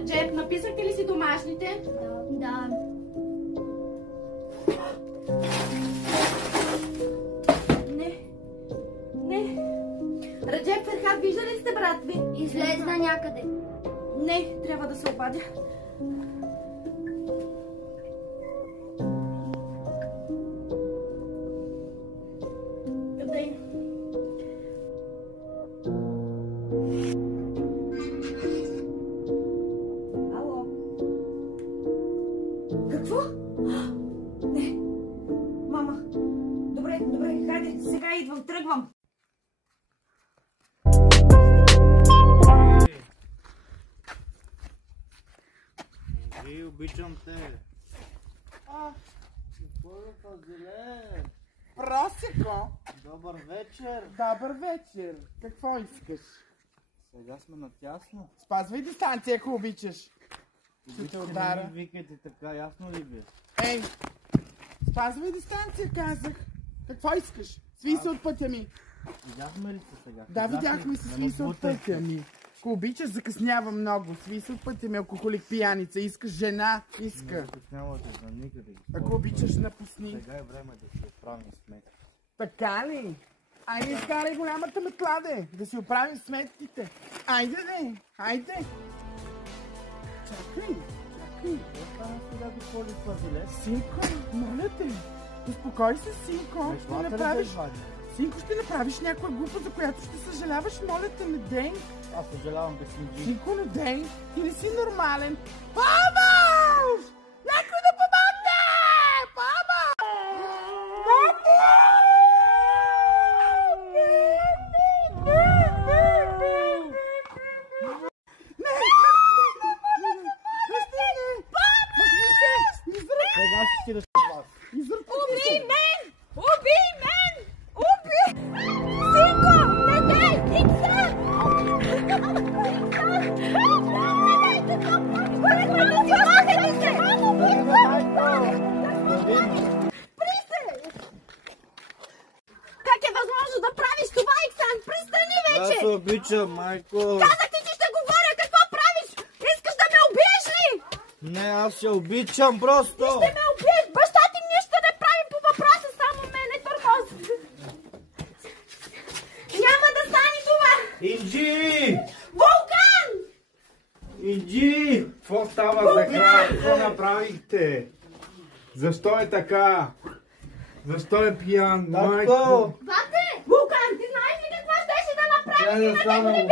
Реджеп, написахте ли си домашните? Да. Не. Реджеп, Ферхат, вижда ли сте брат ви? Излезна някъде. Не, трябва да се обадя. Къде е? Ало? Какво? Не. Мама. Добре, хайде, сега идвам, тръгвам. Обичам те. Госпожо Фазиле. Просеко! Добър вечер. Добър вечер! Какво искаш? Сега сме натясно. Спазвай дистанция, ако обичаш. Ще те удара. Не ми викайте така, ясно ли ви? Ей! Спазвай дистанция, казах. Какво искаш? Сви се от пътя ми. Видяхме ли се сега? Да, видяхме се, сви се от пътя ми. Ако обичаш, закъснява много. Сви се от пътя ми, алкохолик, пияница. Искаш жена? Иска. Не закъснявате за никъде. Ако обичаш, напусни. Сега е време да си оправим сметки. Така ли? Айде, изкарай голямата метла, де. Да си оправим сметките. Айде, де. Айде. Чакай. Какво стана сега, госпожо Фазиле? Синко, моля те. Успокой се, Синко. Ще направиш... Синко, ще направиш някоя глупост, за която ще съжаляваш. Моля те, не дей. Аз съжалявам, Бесинджи. Синко, не дей. Ти не си нормален. Помощ! Някой да помогне! Сега ще си да вас. Убий мен! Убий мен! Убий! Синко! Не дай! Икса! Как е възможно да правиш това, Иксан? Престани вече! Аз обичам, майко. Казах ти, че ще говоря! Какво правиш? Искаш да ме убиеш ли? Не, аз се обичам просто. Ще ме убиеш! Баща ти нищо не прави по въпроса, само мене тормози. Няма да стане това! Инджи! Вулкан! Инджи! Какво става за края? Какво направихте? Защо е така? Защо е пиян? Майко! Татко! Бате! Вулкан, ти знаеш ли какво щеше да направиш? Тя да стана убия.